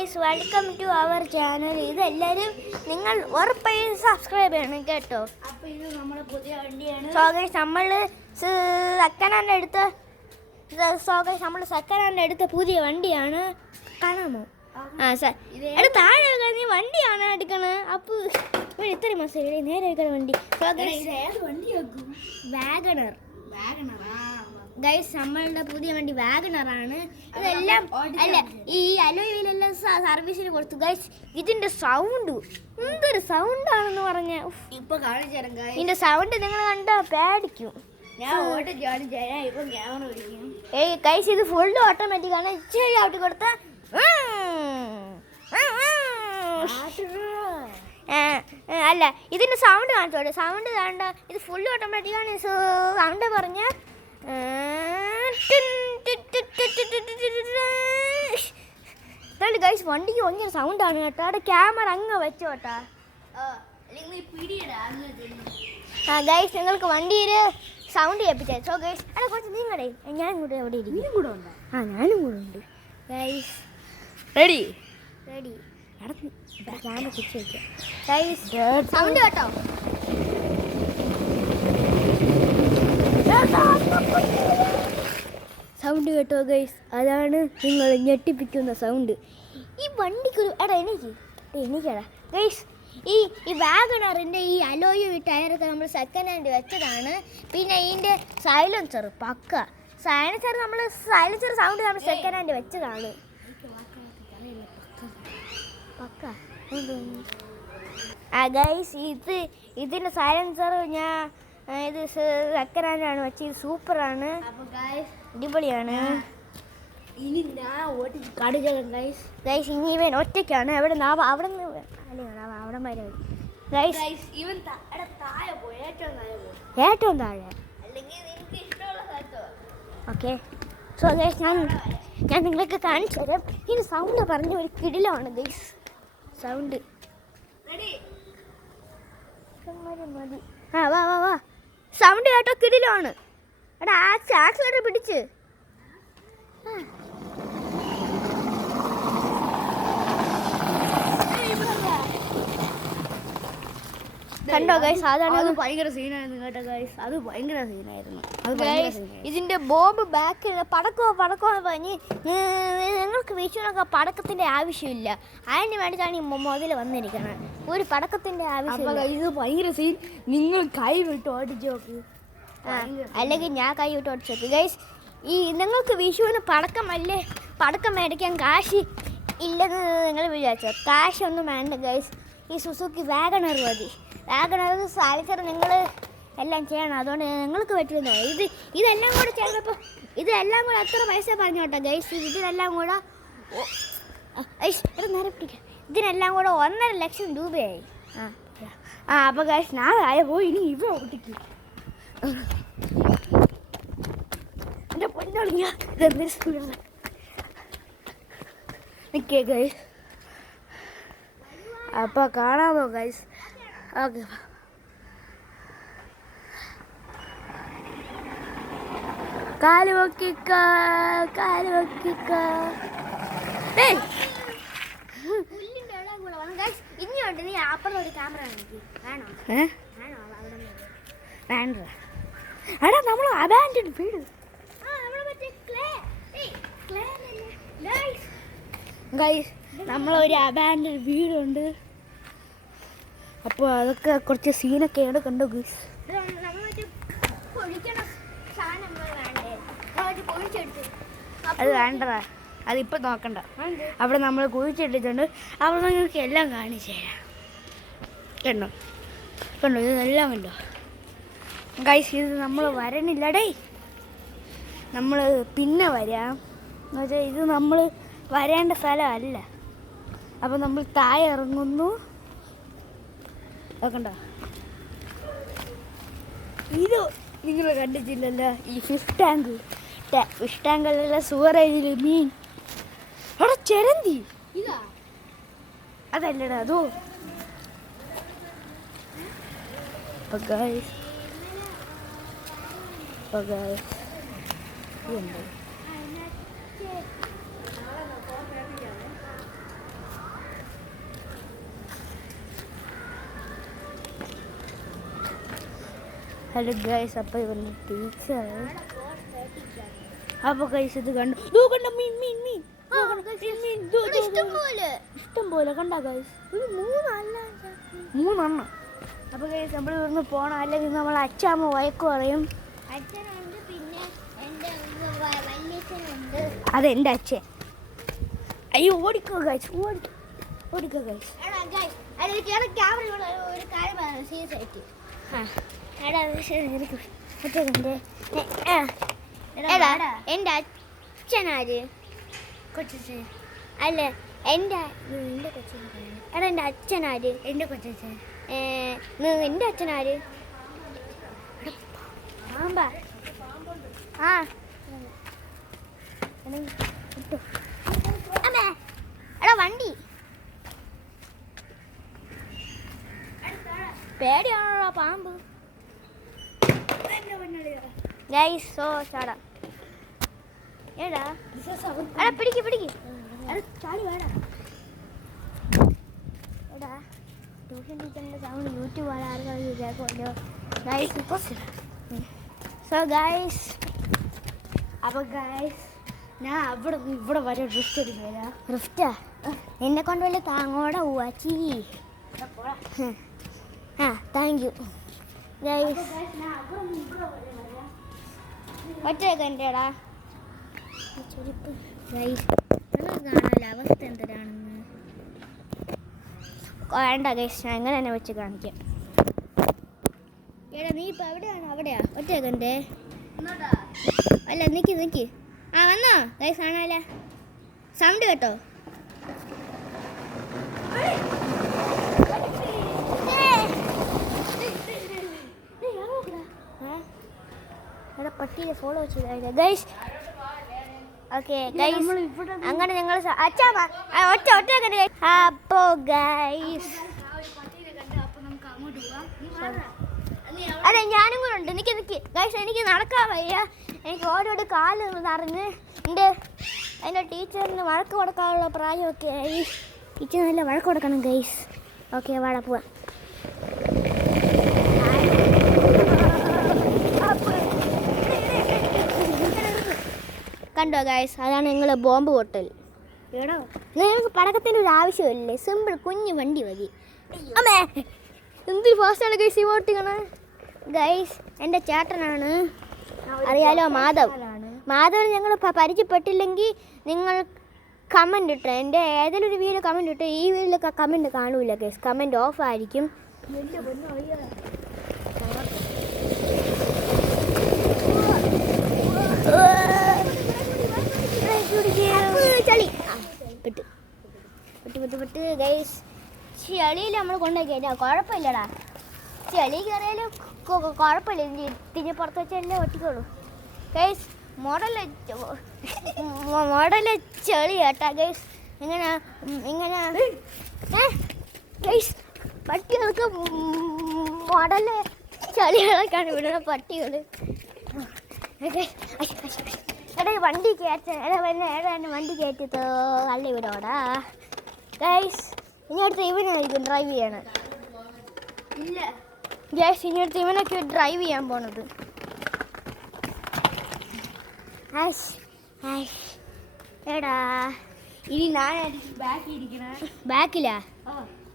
Welcome to our channel. ഇതെല്ലാവരും നിങ്ങൾ ഉറപ്പായും സബ്സ്ക്രൈബ് ചെയ്യണം കേട്ടോ. അപ്പോൾ ഇത് നമ്മുടെ പുതിയ വണ്ടിയാണ്. നമ്മൾ സെക്കൻഡ് ഹാൻഡ് എടുത്ത പുതിയ വണ്ടിയാണ്. കാണാമോ? താഴെ നീ വണ്ടിയാണ് എടുക്കണത്. അപ്പോൾ ഇത്രയും മാസം നേരെ എടുക്കുന്ന വണ്ടി വാഗണർ. ഗൈസ്, നമ്മളുടെ പുതിയ വണ്ടി വാഗണറാണ്. ഇതെല്ലാം അല്ല, ഈ അലോയിലെല്ലാം സർവീസിന് കൊടുത്തു. ഗൈസ്, ഇതിന്റെ സൗണ്ട് എന്തൊരു സൗണ്ടാണെന്ന് പറഞ്ഞ ഇപ്പൊ കാണിച്ചു തരാം. ഇതിന്റെ സൗണ്ട് നിങ്ങൾ കണ്ടാ പേടിക്കും. ഗൈസ്, ഇത് ഫുള്ള് ഓട്ടോമാറ്റിക് ആണ്. ഇച്ചിരി ഔട്ട് കൊടുത്ത അല്ല, ഇതിന്റെ സൗണ്ട് കാണിച്ചോട്ടെ. സൗണ്ട് കാണണ്ട, ഇത് ഫുള്ള് ഓട്ടോമാറ്റിക് ആണ്. സൗണ്ട് പറഞ്ഞ ഗൈസ്, വണ്ടിക്ക് ഭയങ്കര സൗണ്ടാണ് കേട്ടോ. അവിടെ ക്യാമറ അങ്ങ് വെച്ചോട്ടാ. ഗൈസ്, നിങ്ങൾക്ക് വണ്ടിയിൽ സൗണ്ട് കേൾപ്പിച്ചേ. സോ ഗൈസ്, അല്ല കുറച്ച് നീങ്ങടേ, ഞാനും കൂടെ എവിടെ ഇരിക്കും. ഞാനും കൂടെ ഉണ്ട്. ഗൈസ്, റെഡി ക്യാമറ പിടിച്ച് വയ്ക്കാം. ഗൈസ്, സൗണ്ട് കേട്ടോ. സൗണ്ട് കേട്ടോ ഗൈസ്, അതാണ് നിങ്ങൾ ഞെട്ടിപ്പിക്കുന്ന സൗണ്ട്. ഈ വണ്ടിക്കൊരു എനിക്കടാ ഗൈസ്, ഈ വാഗണറിൻ്റെ ഈ അലോയ് ടയറൊക്കെ നമ്മൾ സെക്കൻഡ് ഹാൻഡ് വെച്ചതാണ്. പിന്നെ ഇതിൻ്റെ സൈലൻസർ സൈലൻസർ സൗണ്ട് നമ്മൾ സെക്കൻഡ് ഹാൻഡ് വെച്ചതാണ്. ഗൈസ്, ഇതിൻ്റെ സൈലൻസർ ഇത് സെക്കൻഡ് ഹാൻഡാണ് വെച്ച്. ഇത് സൂപ്പറാണ്, അടിപൊളിയാണ്. ഇനി ഞാൻ ഓട്ടിച്ച് കടുകണം ഗൈസ്. ഗൈസ്, ഇനി ഇവൻ ഒറ്റയ്ക്കാണ്. അവിടെ നിന്ന് അവിടെ വരെ ഗൈസ്. ഇവൻ താഴെ പോയി, ഏറ്റവും താഴെ. അല്ലെങ്കിൽ നിനക്ക് ഇഷ്ടമുള്ള സ്ഥലത്തോ. ഓക്കെ, സോ ഗൈസ്, ഞാൻ നിങ്ങൾക്ക് കാണിച്ചു തരാം. ഇനി സൗണ്ട് പറഞ്ഞ ഒരു കിടിലാണ് ഗൈസ്. സൗണ്ട് മതി. വാ സൗണ്ട് കേട്ടോ, കിടിലാണ്. എടാ, ആക്സിലേറ്റർ പിടിച്ച്. കണ്ടോ ഗൈസ്, അതാണ് ഭയങ്കര സീനായിരുന്നു കേട്ടോ ഗൈസ്. അത് ഭയങ്കര സീനായിരുന്നു. ഇതിന്റെ ബോംബ് ബാക്കിൽ പടക്കോ പറഞ്ഞ് ഞങ്ങൾക്ക് വിഷുവിനൊക്കെ പടക്കത്തിന്റെ ആവശ്യമില്ല. അതിന് വേണ്ടിയിട്ടാണ് ഈ മുതൽ വന്നിരിക്കുന്നത്. ഒരു പടക്കത്തിന്റെ ആവശ്യമില്ല. ഇത് ഭയങ്കര സീൻ. നിങ്ങൾ കൈ വിട്ട് ഓടിച്ചു നോക്ക്, അല്ലെങ്കിൽ ഞാൻ കൈ വിട്ട് ഓടിച്ചു നോക്ക് ഗൈസ്. നിങ്ങൾക്ക് വിഷുവിന് പടക്കം മേടിക്കാൻ കാശ് ഇല്ലെന്ന് നിങ്ങൾ വിചാരിച്ചോ. കാശൊന്നും വേണ്ട ഗൈസ്. ഈ സുസുക്കി വാഗണർ മതി. വാഗണർ സൈലൻസർ നിങ്ങൾ എല്ലാം ചെയ്യണം. അതുകൊണ്ട് നിങ്ങൾക്ക് പറ്റുമെന്നോ. ഇതെല്ലാം കൂടെ ചെയ്തപ്പോൾ ഇതെല്ലാം കൂടെ എത്ര പൈസ പറഞ്ഞു കേട്ടോ ഗൈസ്. ഇതിനെല്ലാം കൂടെ നേരെ പിടിക്കാം. ഇതിനെല്ലാം കൂടെ 1.5 ലക്ഷം രൂപയായി. അപ്പോൾ ഗൈസ്, നാളെ പോയി ഇനി ഇവ ഓട്ടിക്കും. എൻ്റെ പൊന്നൊളിഞ്ഞ ഓക്കെ ഗൈസ്, അപ്പോൾ കാണാമോ ഗൈസ്? ഓക്കെ, കാല് വെക്കിക്ക. ഇനിയുണ്ട്. നീ അപ്പുറം ഒരു ക്യാമറ കാണിക്ക്. വേണോ? വേണ്ട. എടാ, നമ്മൾ അബാൻഡൻ വീട് ഗൈസ്, നമ്മളൊരു അബാൻഡൻ വീടുണ്ട്. അപ്പോൾ അതൊക്കെ കുറച്ച് സീനൊക്കെയാണ് കണ്ടോ ഗൈസ്. അത് വേണ്ടതാ, അതിപ്പോൾ നോക്കണ്ട. അവിടെ നമ്മൾ കുഴിച്ചിട്ടിട്ടുണ്ട്. അവിടെ നിങ്ങൾക്ക് എല്ലാം കാണിച്ചു തരാം. കണ്ടോ ഇതെല്ലാം കണ്ടോ ഗൈസ്. ഇത് നമ്മൾ വരണില്ലടേ, നമ്മൾ പിന്നെ വരാം. എന്നുവെച്ചാൽ ഇത് നമ്മൾ വരേണ്ട സ്ഥലമല്ല. അപ്പോൾ നമ്മൾ താഴെ ഇറങ്ങുന്നു. നോക്കണ്ട, ഇത് നിങ്ങൾ കണ്ടിട്ടില്ലല്ലോ. ഈ ഫിഷ് ടാങ്കല്ല സൂറേജിൽ മീൻ. അവിടെ ചെരന്തി അതല്ലടാ, അതോ. ഗൈസ്, ഹലോ ഗൈസ്, അപ്പോൾ ഇവരുടെ ടീച്ചർ. അപ്പോൾ ഗൈസ് ഇത് കണ്ടു, കണ്ട മീൻ മീൻ മീൻ ഇഷ്ടം പോലെ കണ്ട ഗൈസ്, 3 എണ്ണം. അപ്പോൾ ഗൈസ് നമ്മൾ ഇവിടുന്ന് പോകണം, അല്ലെങ്കിൽ നമ്മൾ അച്ഛാമ്മ വഴക്ക് പറയും. അച്ഛനുണ്ട്, പിന്നെ എൻ്റെ വല്യച്ഛനുണ്ട്. അതെൻ്റെ അച്ഛൻ. അയ്യോ ഓടിക്കോ ഗൈസ്, ഓടിക്കോ ഗൈസ്. ക്യാമറ ഒരു കാര്യം പറയാം സീരിയസ് ആയിട്ട്. എൻ്റെ അച്ഛനാര് കൊച്ചച്ഛൻ അല്ല എൻ്റെ കൊച്ചൻ. എടാ എൻ്റെ അച്ഛനാര്? എൻ്റെ കൊച്ചച്ഛൻ. എൻ്റെ അച്ഛനാര്? പാമ്പാ? ആ എടാ വണ്ടി പേടിയാണോ പാമ്പ്? ഗൈസ് സോ ചാടാ. എടാ എടാ പിടിക്ക് ചാടി വേടാ. എടാ ട്യൂഷൻ ടീച്ചറിൻ്റെ സൗണ്ട് യൂട്യൂബ് ആണ്, ആർക്കും കേൾക്കുമല്ലോ ഗൈസ്. സോ ഗൈസ്, അപ്പോൾ ഗൈസ് ഞാൻ ഇവിടെ വരെ ഡ്രിഫ്റ്റ് അടിക്കില്ല. റിഫ്റ്റാ എന്നെ കൊണ്ട് വല്ല താങ്ങോടെ പോവാച്ചി. ആ താങ്ക് യു ഗൈസ്. ഒറ്റയൊക്കെ എൻ്റെടാ ചെരുപ്പ്. ഗൈസ് കാണാമല്ലോ അവസ്ഥ എന്തരാണെന്ന്. വേണ്ട ഗൈസ്, ഞാൻ എങ്ങനെ തന്നെ വെച്ച് കാണിക്കാം. എടാ നീ ഇപ്പം എവിടെയാണ്? അവിടെയാ ഒറ്റയൊക്കെ എൻ്റെ അല്ല നിക്ക്. ആ വന്നോ ഗൈസ്? കാണാല സൗണ്ട് കേട്ടോ. ഇവിടെ പട്ടിയെ ഫോളോ ചെയ്ത ഗൈസ്. ഓക്കെ ഗൈസ്, അങ്ങനെ ഞങ്ങൾ അച്ഛാ ഒറ്റ അപ്പോ ഗൈസ് അതെ ഞാനും കൂടെ ഉണ്ട്. നിക്ക് ഗൈസ്, എനിക്ക് നടക്കാൻ വയ്യ, എനിക്ക് ഓരോട് കാല് നിറഞ്ഞ് എൻ്റെ ടീച്ചറിന് വഴക്ക് കൊടുക്കാനുള്ള പ്രായമൊക്കെ ആയി. ടീച്ചർ നല്ല വഴക്ക് കൊടുക്കണം ഗൈസ്. ഓക്കെ വാടാ പോവാ. കണ്ടോ ഗൈസ്, അതാണ് നിങ്ങൾ ബോംബ് പൊട്ടൽ. നിങ്ങൾക്ക് പടക്കത്തിൻ്റെ ഒരു ആവശ്യമില്ലേ, സിമ്പിൾ കുഞ്ഞു വണ്ടി മതി. അമ്മേ എന്തൊരു ഫാസ്റ്റാണ് ഗൈസ് ഈ ഓട്ടിക്കണേ. ഗൈസ് എൻ്റെ ചേട്ടനാണ്, അറിയാലോ, മാധവൻ ഞങ്ങൾ പരിചയപ്പെട്ടില്ലെങ്കിൽ നിങ്ങൾ കമൻ്റ് ഇട്ടോ, എൻ്റെ ഏതെങ്കിലും ഒരു വീഡിയോ കമൻ്റ് ഇട്ടോ. ഈ വീഡിയോയിലൊക്കെ കമൻറ്റ് കാണൂല ഗൈസ്, കമൻറ്റ് ഓഫ് ആയിരിക്കും. ചളി പെട്ട് ഗൈസ്. ചെളിയിൽ നമ്മൾ കൊണ്ടുപോയി കുഴപ്പമില്ലടാ, ചെളി കയറിയാലും കുഴപ്പമില്ല. ഇതിന് പുറത്ത് വെച്ചല്ലേ ഒട്ടിക്കോളൂ ഗൈസ്. മോഡല് ചെളി കേട്ടാ ഗൈസ്. ഇങ്ങനെ ഗൈസ് പട്ടികൾക്ക് മോഡല് ചെളികളൊക്കെയാണ് ഇവിടുള്ള പട്ടികൾ. എടാ വണ്ടി കയറ്റ വണ്ടി കയറ്റത്തോ അല്ല ഇവിടോടാ ഗൈസ്. ഇനി അടുത്ത് ഇവനായിരിക്കും ഡ്രൈവ് ചെയ്യണം. ഇല്ല ഗൈസ്, ഇനി അടുത്ത് ഇവനൊക്കെ ഡ്രൈവ് ചെയ്യാൻ പോണത്. എടാ ഇനി ഞാനായിരിക്കും ബാക്കി ഇരിക്കണേ. ബാക്കിലാ?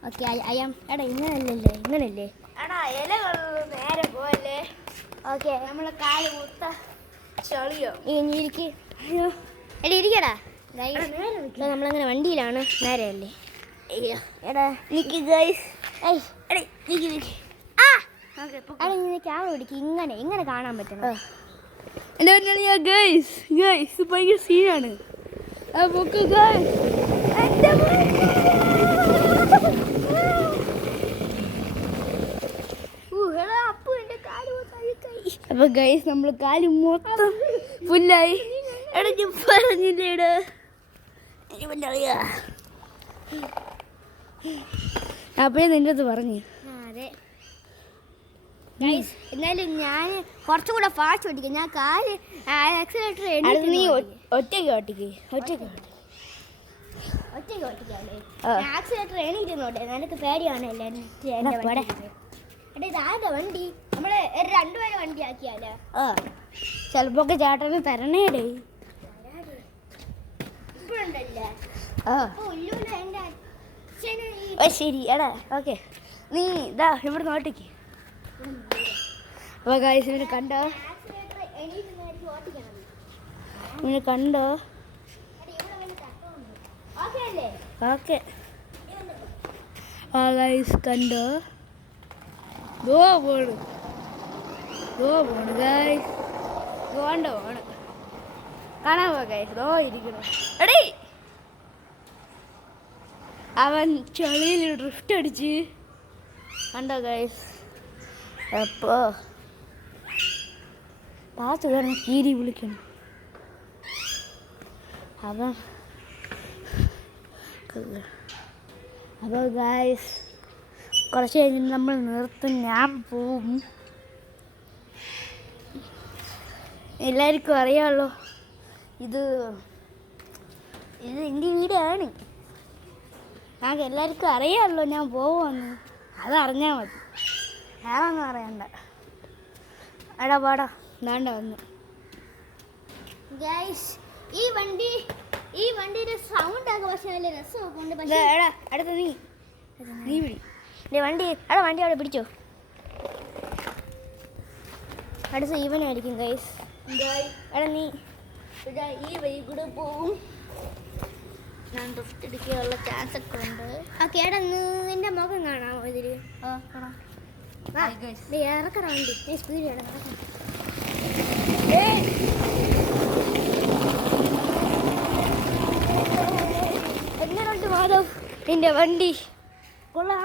ഓക്കെ അയ്യാം. എടാ ഇങ്ങനല്ലേ എടാ ഇലകൾ നേരെ പോയല്ലേ. ഓക്കെ നമ്മളെ കാല് മൊത്ത ചെളിയോ. ഇനി ഇരിക്ക്. എടാ ഇരിക്കടാ ഗൈസ്. നമ്മളങ്ങനെ വണ്ടിയിലാണ്, നേരെയല്ലേ? എടാ നിക്ക് ഗൈസ്. എടാ ഇങ്ങനെ ക്യാമറ പിടിക്ക്, ഇങ്ങനെ കാണാൻ പറ്റണം. ഗൈസ് ഭയങ്കര സീനാണ്. അപ്പൊ ഗൈസ് നമ്മൾ കാല് മൊത്തം പുല്ലായി. എടാ ഞാൻ പറഞ്ഞില്ലേടാ, അറിയാ. അപ്പൊ നിന്റെ അടുത്ത് പറഞ്ഞു. അതെ ഗൈസ്, എന്നാലും ഞാൻ കുറച്ചും കൂടെ ഫാസ്റ്റ് ഓടിക്കാം. ഞാൻ കാല് ആക്സിലേറ്റർ നീ ഒറ്റയ്ക്ക് ഓട്ടിക്കേ. ഓട്ടിക്കാല്ലേ? ആക്സിലേറ്റർ എണീറ്റ് നോട്ടെ, നിനക്ക് പേടിയാണല്ലേ. എടാ ഇതാരുടെ വണ്ടി? നമ്മള് രണ്ടുപേരെ വണ്ടി ആക്കിയാലോ? ആ ചിലപ്പോ ഒക്കെ ചേട്ടന് തരണേടേ. ഇപ്പോഴുണ്ടല്ലേ? ആ ഉള്ളൂല എൻ്റെ അച്ഛന് ഓ ശരി എടാ ഓക്കെ. നീ ഇതാ ഇവിടെ നോട്ടിക്ക്. അപ്പോൾ ഗൈസ് ഇവനെ കണ്ടോ? ആക്സിലേറ്റർ എണീറ്റ് നേരത്തെ ഓട്ടിക്കണം. ഇവനെ കണ്ടോ? ഇവിടെ വല്ല തക്കമുണ്ട്. ഓക്കെ അല്ലേ? ഓക്കെ. ആ ഗൈസ് കണ്ടോ? ദോ പോണ് ഗൈസ്. പോണ്ട് കാണാൻ പോ ഗൈസ്. ദോ ഇരിക്കണം. എടീ അവൻ ചെളിയിൽ ഡ്രിഫ്റ്റ് അടിച്ച് കണ്ടോ ഗൈസ്. അപ്പോ പാസ് കാരണം കീരി വിളിക്കണം അവൻ. അപ്പോൾ ഗൈസ് കുറച്ച് കഴിഞ്ഞ് നമ്മൾ നിർത്തും. ഞാൻ പോവും. എല്ലാവർക്കും അറിയാമല്ലോ ഇത് എൻ്റെ വീടാണ്. ഞങ്ങൾക്ക് എല്ലാവർക്കും അറിയാമല്ലോ ഞാൻ പോവാന്ന്. അതറിഞ്ഞാൽ മതി, വേറെ ഒന്നും അറിയണ്ട. എടാ പാടാ വേണ്ട വന്ന്. ഗൈസ് ഈ വണ്ടിയുടെ സൗണ്ട് ഒക്കെ പക്ഷെ നല്ല രസമൊക്കെ ഉണ്ട്. പക്ഷേ എടാ അടുത്ത നീ വിളി. വണ്ടി അവിടെ പിടിച്ചോ. അടുത്ത ഇവനായിരിക്കും ഗൈസ്. എടാ നീ ഈ വഴി കൂടെ പോവും. ഞാൻ ഡ്രിഫ്റ്റ് അടിക്കാനുള്ള ചാൻസ് ഒക്കെ ഉണ്ട്. ഓക്കെ എടാ നിന്റെ മുഖം കാണാമോ ഇതില്? കാണാം. ഇറക്കറ വണ്ടി. നീ സ്പീഡ് ഇടണം. എങ്ങനെയുണ്ട് മാധവ് നിന്റെ വണ്ടി? കൊള്ളാൻ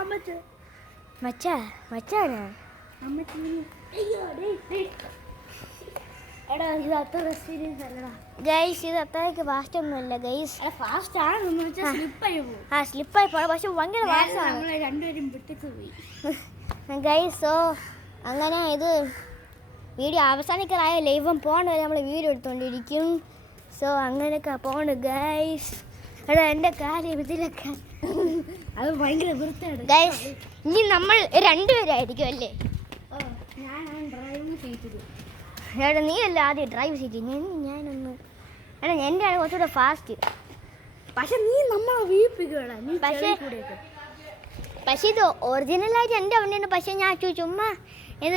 മച്ചാനാ എടാ ഇത് അത്ര എക്സ്പീരിയൻസ് അല്ലടാ ഗൈസ്. ഇത് അത്രയ്ക്ക് ഫാസ്റ്റ് ഒന്നുമല്ല ഗൈസ്. ഫാസ്റ്റ് ആണെന്ന് വെച്ചാൽ സ്ലിപ്പായി പോകും. സ്ലിപ്പായി പോണം, പക്ഷെ ഭയങ്കര ഫാസ്റ്റാണ് നമ്മൾ രണ്ടുപേരും വിട്ടിട്ട് പോയി ഗൈസ്. സോ അങ്ങനെ ഇത് വീഡിയോ അവസാനിക്കാറായ ലൈവും പോകേണ്ട വരെ നമ്മൾ വീഡിയോ എടുത്തുകൊണ്ടിരിക്കും. സോ അങ്ങനെയൊക്കെ പോണ് ഗൈസ്. എടാ എൻ്റെ കാര്യം ഇതിലൊക്കെ അത് ഭയങ്കര വൃത്തിയാണ് ഗൈസ്. ഇനി നമ്മൾ രണ്ടുപേരായിരിക്കും അല്ലേ? ഞാനാണ് ഡ്രൈവിംഗ് സീറ്റിൽ. എടാ നീ അല്ല ആദ്യം ഡ്രൈവ് സീറ്റ്. ഞാനൊന്ന് എടാ എൻ്റെ ആണ് കുറച്ചുകൂടെ ഫാസ്റ്റ്. പക്ഷെ നീ നമ്മളെ വീപ്പിക്കടാ. നീ പക്ഷേ ഇത് ഒറിജിനലായിട്ട് എൻ്റെ വണ്ടിയാണ്. പക്ഷേ ഞാൻ ചുമ്മാ ഇത്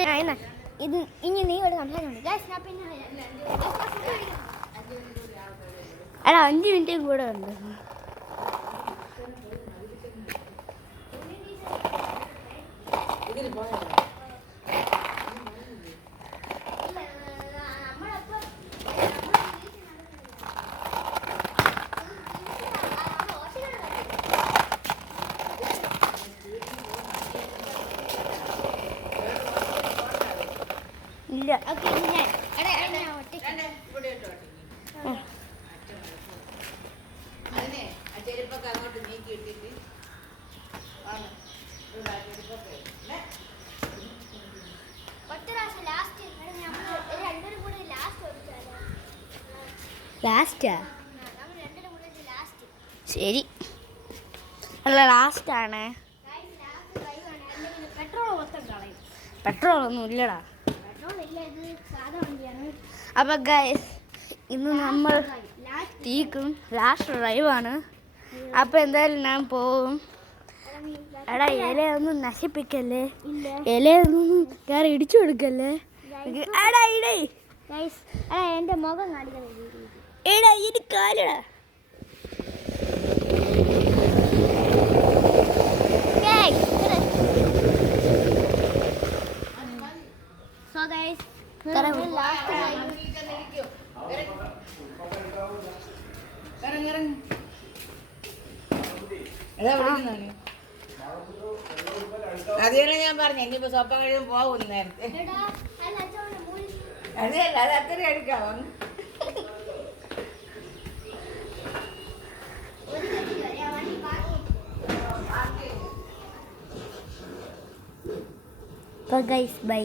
ഇനി നീ ഇവിടെ സംസാരിക്കുന്നുണ്ട് ഗൈസ്. ഞാൻ പിന്നെ എടാ 5 മിനിറ്റും കൂടെ ഉണ്ട്. ഇല്ല ഓക്കെ ഞാൻ ഒറ്റയ്ക്ക് അങ്ങോട്ട് നീക്കി ഇട്ടിട്ട് ലാസ്റ്റാ? ശരി അല്ല ലാസ്റ്റാണ്. പെട്രോളൊന്നും ഇല്ലടാ. അപ്പൊ ഗൈസ് ഇന്ന് നമ്മൾ തീക്കും ലാസ്റ്റ് ഡ്രൈവാണ്. അപ്പൊ എന്തായാലും ഞാൻ പോവും. എടാ ഇലയൊന്നും നശിപ്പിക്കല്ലേ, ഇലയൊന്നും കയറി ഇടിച്ചു കൊടുക്കല്ലേ. എടാ ഇടേ എൻ്റെ മുഖം കാണിക്കണം. എടാ ഇനി കാലടാ. സോ ഗൈസ് അതുതന്നെ ഞാൻ പറഞ്ഞു. ഇനിയിപ്പോ സൊപ്പ കഴിയാൻ പോകും നേരത്തെ. അതല്ല അത് അത്ര എടുക്കാം. Guys bye.